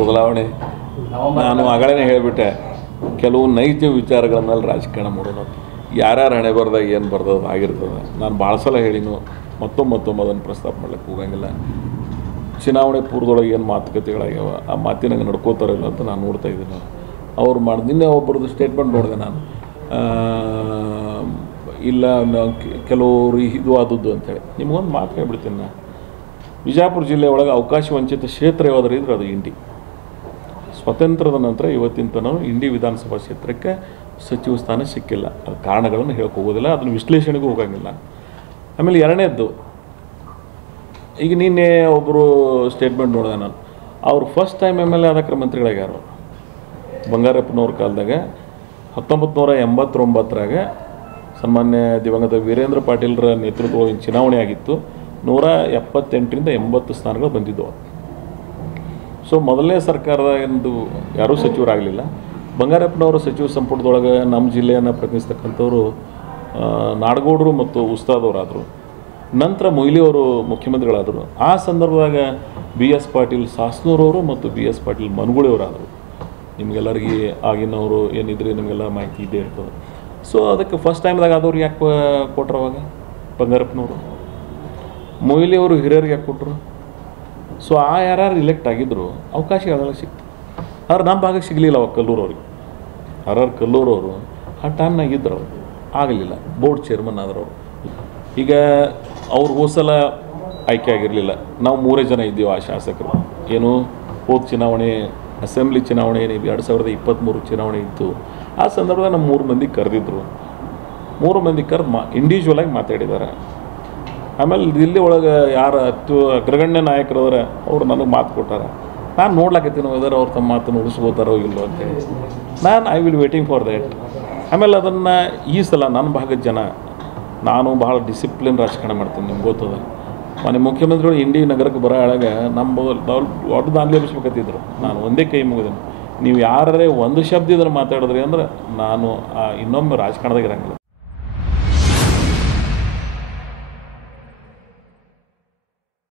ಬದಲಾವಣೆ ನಾನು ಆಗಲೇ ಹೇಳಿಬಿಟ್ಟೆ, ಕೆಲವು ನೈಜ ವಿಚಾರಗಳ ಮೇಲೆ ರಾಜಕಾರಣ ಮಾಡೋಣ. ಯಾರ್ಯಾರು ಹಣೆ ಬರ್ದಾಗ ಏನು ಬರ್ದದು ಆಗಿರ್ತದೆ. ನಾನು ಭಾಳ ಸಲ ಹೇಳಿನು, ಮತ್ತೊಮ್ಮೆ ಅದನ್ನು ಪ್ರಸ್ತಾಪ ಮಾಡ್ಲಿಕ್ಕೆ ಹೋಗಂಗಿಲ್ಲ. ಚುನಾವಣೆ ಪೂರ್ವದೊಳಗೆ ಏನು ಮಾತುಕತೆಗಳಾಗ್ಯಾವ, ಆ ಮಾತಿನಾಗ ನಡ್ಕೋತಾರಿಲ್ಲ ಅಂತ ನಾನು ನೋಡ್ತಾ ಇದ್ದೀನಿ. ಅವ್ರು ನಿನ್ನೆ ಒಬ್ಬರದ್ದು ಸ್ಟೇಟ್ಮೆಂಟ್ ನೋಡಿದೆ ನಾನು, ಇಲ್ಲ ಕೆಲವರು ಇದು ಆದದ್ದು ಅಂಥೇಳಿ. ನಿಮಗೊಂದು ಮಾತು ಹೇಳ್ಬಿಡ್ತೀನಿ ನಾನು, ವಿಜಯಪುರ ಜಿಲ್ಲೆ ಒಳಗೆ ಅವಕಾಶ ವಂಚಿತ ಕ್ಷೇತ್ರ ಯಾವುದಾರು ಇದ್ರೆ ಅದು ಇಂಡಿ. ಸ್ವತಂತ್ರದ ನಂತರ ಇವತ್ತಿನ ತನಕ ಇಂಡಿ ವಿಧಾನಸಭಾ ಕ್ಷೇತ್ರಕ್ಕೆ ಸಚಿವ ಸ್ಥಾನ ಸಿಕ್ಕಿಲ್ಲ. ಅದು ಕಾರಣಗಳನ್ನು ಹೋಗೋದಿಲ್ಲ, ಅದನ್ನು ವಿಶ್ಲೇಷಣೆಗೂ ಹೋಗಂಗಿಲ್ಲ. ಆಮೇಲೆ ಎರಡನೇದ್ದು, ಈಗ ನಿನ್ನೆ ಒಬ್ಬರು ಸ್ಟೇಟ್ಮೆಂಟ್ ನೋಡಿದೆ ನಾನು, ಅವರು ಫಸ್ಟ್ ಟೈಮ್ MLA ಆದಕ್ರ ಮಂತ್ರಿಗಳಾಗ್ಯಾರು. ಬಂಗಾರಪ್ಪನವ್ರ ಕಾಲದಾಗ 1989ರಾಗ ಸನ್ಮಾನ್ಯ ದಿವಂಗತ ವೀರೇಂದ್ರ ಪಾಟೀಲ್ರ ನೇತೃತ್ವದಲ್ಲಿ ಚುನಾವಣೆ ಆಗಿತ್ತು. 178ರಿಂದ 80 ಸ್ಥಾನಗಳು ಬಂದಿದ್ದವು. ಸೊ ಮೊದಲನೇ ಸರ್ಕಾರದ ಎಂದು ಯಾರೂ ಸಚಿವರಾಗಲಿಲ್ಲ. ಬಂಗಾರಪ್ಪನವರು ಸಚಿವ ಸಂಪುಟದೊಳಗೆ ನಮ್ಮ ಜಿಲ್ಲೆಯನ್ನು ಪ್ರತಿನಿಧಿಸ್ತಕ್ಕಂಥವ್ರು ನಾಡಗೌಡರು ಮತ್ತು ಉಸ್ತಾದವರಾದರು. ನಂತರ ಮೊಯ್ಲಿಯವರು ಮುಖ್ಯಮಂತ್ರಿಗಳಾದರು. ಆ ಸಂದರ್ಭದಾಗ BS ಪಾಟೀಲ್ ಸಾಸ್ನೂರವರು ಮತ್ತು BS ಪಾಟೀಲ್ ಮನಗುಳಿಯವರಾದರು. ನಿಮಗೆಲ್ಲರಿಗೆ ಆಗಿನವರು ಏನಿದ್ರೆ ನಿಮಗೆಲ್ಲ ಮಾಹಿತಿ ಇದ್ದೇ ಇರ್ತದೆ. ಸೊ ಅದಕ್ಕೆ ಫಸ್ಟ್ ಟೈಮ್ದಾಗ ಆದವ್ರು ಯಾಕೆ ಕೊಟ್ಟರು? ಅವಾಗ ಬಂಗಾರಪ್ಪನವರು. ಮೊಯ್ಲಿಯವರು ಹಿರಿಯರಿಗೆ ಯಾಕೆ ಕೊಟ್ಟರು? ಸೊ ಯಾರು ಇಲೆಕ್ಟ್ ಆಗಿದ್ದರು ಅವಕಾಶ ಯಾವಾಗ ಸಿಕ್ತು. ಆದ್ರೆ ನಮ್ಮ ಭಾಗಕ್ಕೆ ಸಿಗಲಿಲ್ಲ. ಅವಾಗ ಕಲ್ಲೂರವ್ರಿಗೆ ಕಲ್ಲೂರವರು ಆ ಟೈಮ್ನಾಗ ಇದ್ರು, ಅವರು ಆಗಲಿಲ್ಲ. ಬೋರ್ಡ್ ಚೇರ್ಮನ್ ಆದ್ರು ಅವರು. ಈಗ ಅವ್ರು ಹೋಸಲ ಆಯ್ಕೆ ಆಗಿರಲಿಲ್ಲ. ನಾವು 3 ಜನ ಇದ್ದೀವಿ ಆ ಶಾಸಕರು. ಏನು ಹೋದ ಚುನಾವಣೆ ಅಸೆಂಬ್ಲಿ ಚುನಾವಣೆ 2023 ಚುನಾವಣೆ ಇತ್ತು. ಆ ಸಂದರ್ಭದಲ್ಲಿ ನಮ್ಮ 3 ಮಂದಿ ಕರೆದಿದ್ರು. 3 ಮಂದಿ ಕರೆದು ಇಂಡಿವಿಜುವಲಾಗಿ ಮಾತಾಡಿದ್ದಾರೆ. ಆಮೇಲೆ ದಿಲ್ಲಿ ಒಳಗೆ ಯಾರು ಅಗ್ರಗಣ್ಯ ನಾಯಕರವರ ಅವರು ನನಗೆ ಮಾತು ಕೊಟ್ಟಾರ. ನಾನು ನೋಡ್ಲಾಕತ್ತೀನಿ ವೆದರ್ ಅವ್ರು ತಮ್ಮ ಮಾತನ್ನು ಉಳಿಸ್ಕೋತಾರೋ ಇಲ್ಲೋ ಅಂತೇಳಿ. I will waiting for that. ಆಮೇಲೆ ಅದನ್ನು ಈ ಸಲ ನನ್ನ ಭಾಗದ ಜನ, ನಾನು ಭಾಳ ಡಿಸಿಪ್ಲಿನ್ ರಾಜಕಾರಣ ಮಾಡ್ತೀನಿ, ನಿಮ್ಗೆ ಗೊತ್ತದ. ಮನೆ ಮುಖ್ಯಮಂತ್ರಿಗಳು ಇಂಡಿ ನಗರಕ್ಕೆ ಬರೋ ಒಳಗೆ ನಮ್ಮ ದೊಡ್ಡ ದಾಂಧಲೆ ಎಬ್ಬಿಸ್ಬೇಕತ್ತಿದ್ರು. ನಾನು ಒಂದೇ ಕೈ ಮುಗಿದೀನಿ. ನೀವು ಯಾರೇ ಒಂದು ಶಬ್ದ ಇದ್ರೆ ಮಾತಾಡಿದ್ರಿ ಅಂದ್ರೆ ನಾನು ಇನ್ನೊಮ್ಮೆ ರಾಜಕಾರಣದಾಗ ಇರಂಗಿಲ್ಲ.